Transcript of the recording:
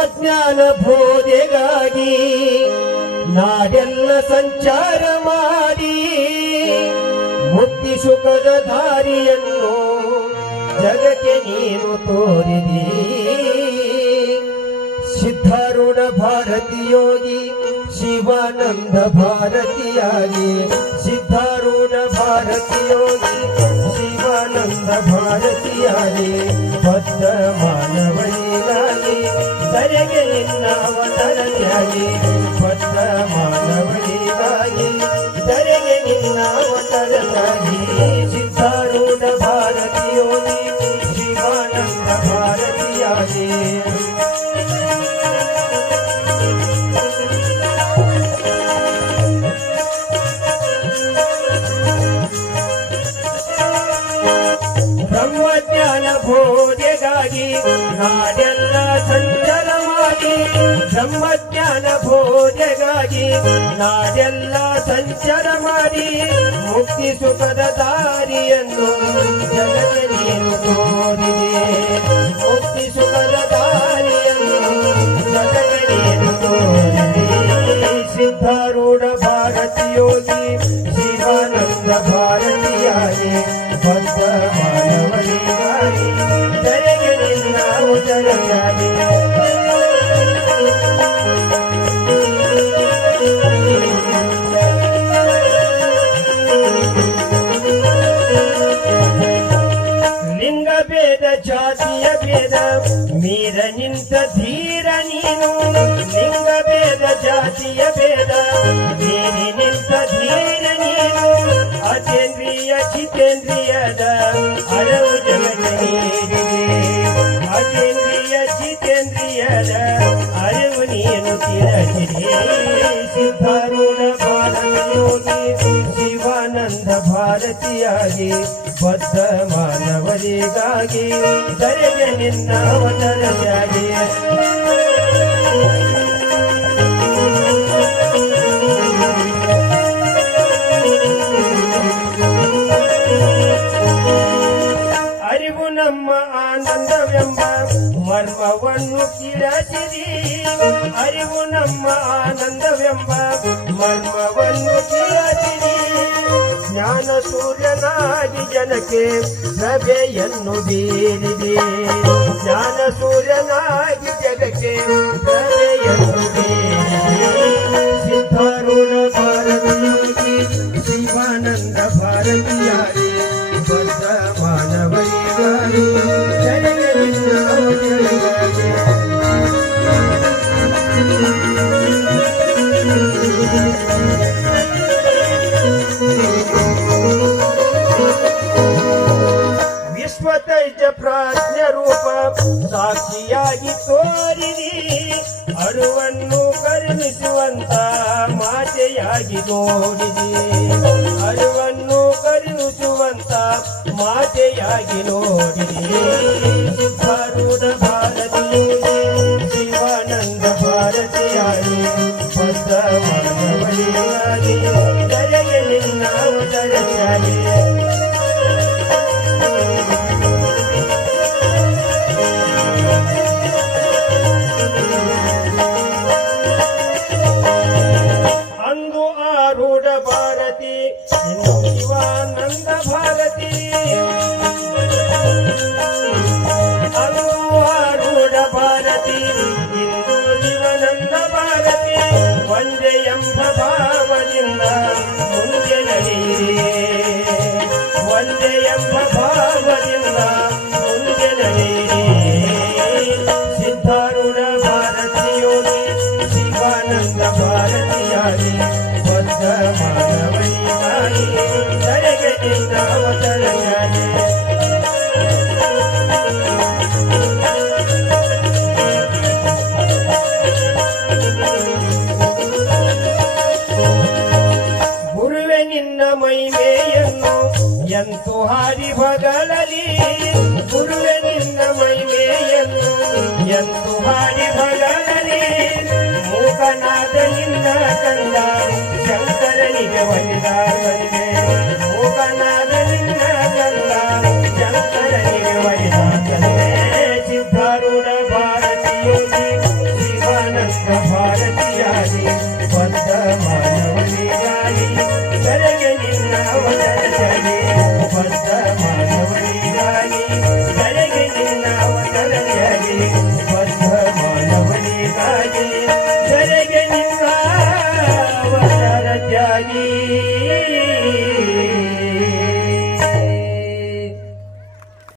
ಬ್ರಹ್ಮಜ್ಞಾನ ಬೋಧೆಗಾಗಿ ನಾಡೆಲ್ಲ ಸಂಚಾರ ಮಾಡಿ ಮುಕ್ತಿ ಸುಖದ ದಾರಿಯನ್ನು ಜಗಕ್ಕೆ ನೀನು ತೋರಿದಿ. ಸಿದ್ಧಾರೂಢ ಭಾರತಿ ಯೋಗಿ ಶಿವಾನಂದ ಭಾರತಿಯಾಗಿ, ಸಿದ್ಧಾರೂಢ ಭಾರತಿ ಯೋಗಿ ಶಿವಾನಂದ ಭಾರತಿಯಾಗಿ, ಬದ್ಧ ಮಾನವನಿಗಾಗಿ ಧರೆಗೆ ನಿನ್ನ ಅವತರತೆಯಾಗಿ, ಬದ್ಧ ಮಾನವನಿಗಾಗಿ ಧರೆಗೆ ನಿನ್ನ ಅವತರತೆಯಾಗಿ, ಸಿದ್ಧಾರೂಢ ಭಾರತಿ ಯೋಗಿ ಶಿವಾನಂದ ಭಾರತಿಯಾಗಿ. ಬ್ರಹ್ಮಜ್ಞಾನ ಬೋಧೆಗಾಗಿ ನಾಡೆಲ್ಲ ಸಂಚಾರ ಮಾಡಿ, ಬ್ರಹ್ಮಜ್ಞಾನ ಬೋಧೆಗಾಗಿ ನಾಡೆಲ್ಲ ಸಂಚಾರ ಮಾಡಿ, ಮುಕ್ತಿ ಸುಖದ ದಾರಿಯನ್ನು ಜಗಕ್ಕೆ ನೀನು ತೋರಿದೆ. ಮುಕ್ತಿ ಸುಖದ ದಾರಿಯನ್ನು ಜಗಕ್ಕೆ ನೀನು ತೋರಿದೆ. ಸಿದ್ಧಾರೂಢ ಭಾರತಿ ಯೋಗಿ ಶಿವಾನಂದ ಭಾರತಿಯಾಗಿ, ಬದ್ಧ ಮಾನವನಿಗಾಗಿ ಧರೆಗೆ ನಿನ್ನ ಅವತರತೆಯಾಗಿ. ಲಿಂಗ ಭೇದ ಜಾತಿಯ ಭೇದ ಮೀರ ನಿಂತ ಧೀರ ನೀನು, ಲಿಂಗ ಭೇದ ಜಾತಿಯ ಭೇದ ಮೀರಿ ನಿಂತ ಧೀರ ನೀನು, ಅತೇಂದ್ರಿಯ ಜಿತೇಂದ್ರಿಯದ ಅರವು ಜಗಕ್ಕೆ ನೀಡಿದೆ. ಅತೇಂದ್ರಿಯ ಜಿತೇಂದ್ರಿಯದ ಅರಿವು ನೀನು ತಿರಚಿದೆ. ಸಿದ್ಧಾರೂಢ ಭಾರತಿ ಯೋಗಿ ಶಿವಾನಂದ ಭಾರತಿಯಾಗಿ, ಬದ್ಧ ಮಾನವರಿಗಾಗಿ ಧರೆಗೆ ನಿನ್ನ ಅವತರತೆಯಾಗಿ. ಅರಿವು ನಮ್ಮ ಆನಂದವೆಂಬ ಮರ್ಮವನ್ನು ತಿಳಿಸಿರಿ, ಅರಿವು ನಮ್ಮ ಆನಂದವೆಂಬ ಮರ್ಮವನ್ನು ತಿಳಿಸಿರಿ. ಜ್ಞಾನ ಸೂರ್ಯನಾಗಿ ಜನಕ್ಕೆ ಪ್ರಭೆಯನ್ನು ಬೀರಿದೆ, ಜ್ಞಾನ ಸೂರ್ಯನಾಗಿ ಜಗಕ್ಕೆ ಪ್ರಭೆಯನ್ನು ಬೀರಿದೆ. ಸಿದ್ಧಾರೂಢ ಭಾರತಿ ಯೋಗಿ ಶಿವಾನಂದ ಭಾರತಿಯಾಗಿ, ಬದ್ಧ ಮಾನವನಿಗಾಗಿ ಧರೆಗೆ ನಿನ್ನ ಅವತರತೆಯಾಗಿ. ವಿಶ್ವತೈಜ ಪ್ರಾಜ್ಞ ರೂಪ ಸಾಕ್ಷಿಯಾಗಿ ತೋರಿದಿ, ಅರುವನ್ನು ಕರುಣಿಸುವಂತ ಮಾತೆಯಾಗಿ ನೋಡಿದಿ, ಅರುವನ್ನು ಕರುಣಿಸುವಂತ ಮಾತೆಯಾಗಿ ನೋಡಿದಿ. ಸಿದ್ಧಾರೂಢ ಭಾರತಿ ಶಿವಾನಂದ ಭಾರತಿಯಾಗಿ, ಬದ್ಧ ಮಾನವನಿಗಾಗಿ ಧರೆಗೆ ನಿನ್ನ ಅವತರತೆಯಾಗಿ. ಅಂದು ಆರೂಢ ಭಾರತಿ ಇನ್ನು ಶಿವಾನಂದ ಭಾರತಿ, ಅಂದು ಆರೂಢ ಭಾರತಿ ಇಂದು ಶಿವಾನಂದ ಭಾರತಿ, ಒಂದೇ ಎಂಬ ಭಾವದಿಂದ ಮುಂದೆ ನಡೆಯಿರಿ, ಒಂದೇ ಎಂಬ ಭಾವದಿಂದ ಮುಂದೆ ನಡೆಯಿರಿ. ಸಿದ್ಧಾರೂಢ ಭಾರತಿ ಯೋಗಿ ಶಿವಾನಂದ ಭಾರತಿಯಾಗಿ, ಬದ್ಧ ಮಾನವನಿಗಾಗಿ ಧರೆಗೆ ನಿನ್ನ ಅವತರತೆಯಾಗಿ. ಗುರುವೆ ನಿನ್ನ ಮಹಿಮೆಯನ್ನು ಎಂತು ಹಾಡಿ ಬಗಳಲಿ, ಗುರುವೆ ನಿನ್ನ ಮಹಿಮೆಯನ್ನು ಎಂತು ಹಾಡಿ ಬಗಳಲಿ. ಮೂಕನಾದ ನಿನ್ನ ಕಂದ ಶಂಕರನಿಗೆ ಒಲಿದ ತಂದೆ, ಮೂಕನಾದ ನಿನ್ನ ಕಂದ ಶಂಕರನಿಗೆ ಒಲಿದ ತಂದೆ. ಸಿದ್ಧಾರೂಢ ಭಾರತಿ ಯೋಗಿ ಬದ್ಧ